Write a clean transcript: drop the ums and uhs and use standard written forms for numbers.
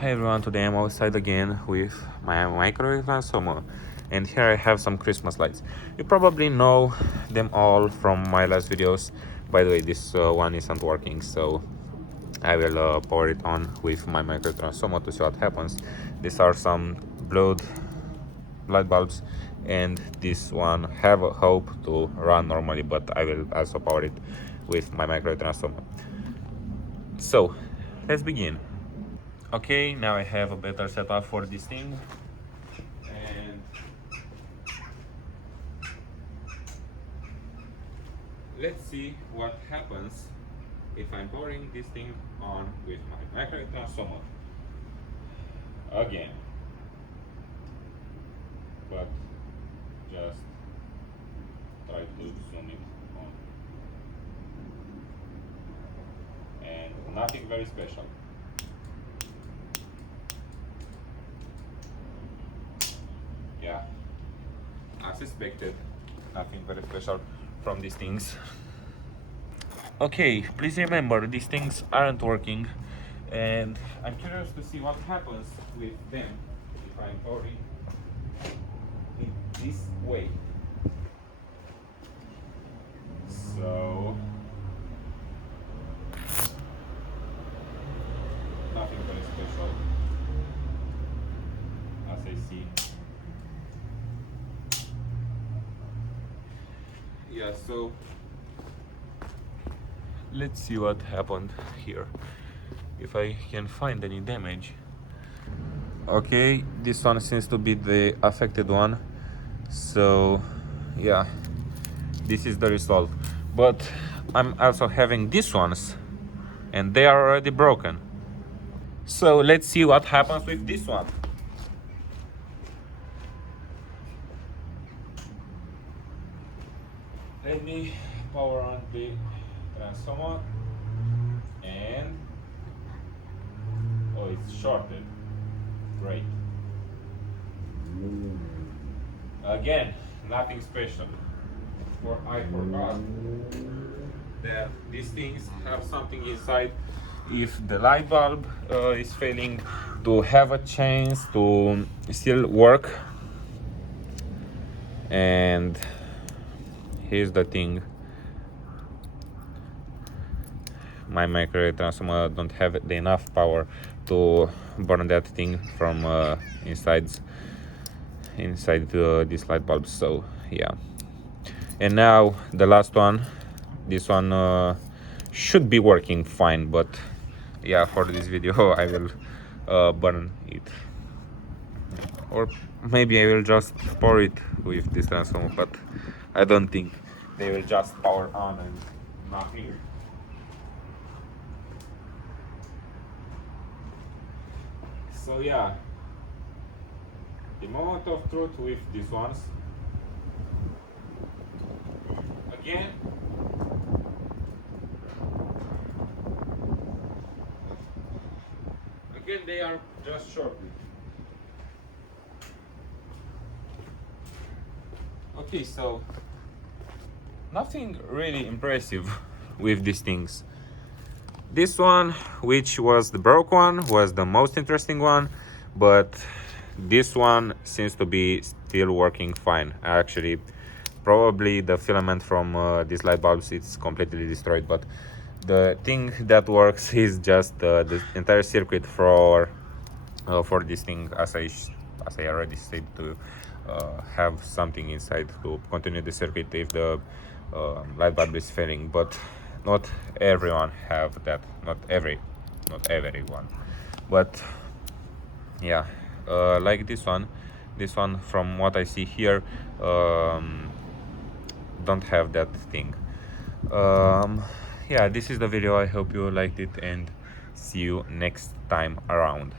Hi everyone, today I'm outside again with my microwave transformer, and here I have some Christmas lights. You probably know them all from my last videos. By the way, this one isn't working, so I will power it on with my microwave transformer to see what happens. These are some blue light bulbs, and this one have a hope to run normally, but I will also power it with my microwave transformer. So let's begin. Okay, now I have a better setup for this thing, and let's see what happens if I'm powering this thing on with my microwave transformer again. But just try to zoom it on, and nothing very special. Yeah, as expected, nothing very special from these things. Okay, please remember these things aren't working, and I'm curious to see what happens with them if I'm powering in this way. So nothing very special, as I see. Yeah, so let's see what happened here, if I can find any damage. Okay, this one seems to be the affected one, so yeah, this is the result. But I'm also having these ones, and they are already broken. So let's see what happens with this one. Let me power on the transformer, and oh, it's shorted. Great. Again, nothing special. For I forgot that these things have something inside. If the light bulb is failing to have a chance to still work, and here's the thing: my microwave transformer don't have the enough power to burn that thing from inside these light bulbs. So yeah, and now the last one, this one should be working fine, but yeah, for this video I will burn it, or maybe I will just pour it with this transformer, but I don't think they will just power on and nothing. So yeah, the moment of truth with these ones. Again, they are just shorted. Okay, so nothing really impressive with these things. This one, which was the broke one, was the most interesting one, but this one seems to be still working fine. Actually, probably the filament from these light bulbs is completely destroyed, but the thing that works is just the entire circuit for this thing, as I already said, to have something inside to continue the circuit if the light bulb is failing. But not everyone have that. Not everyone. But yeah, like this one from what I see here, don't have that thing. Yeah, this is the video. I hope you liked it, and see you next time around.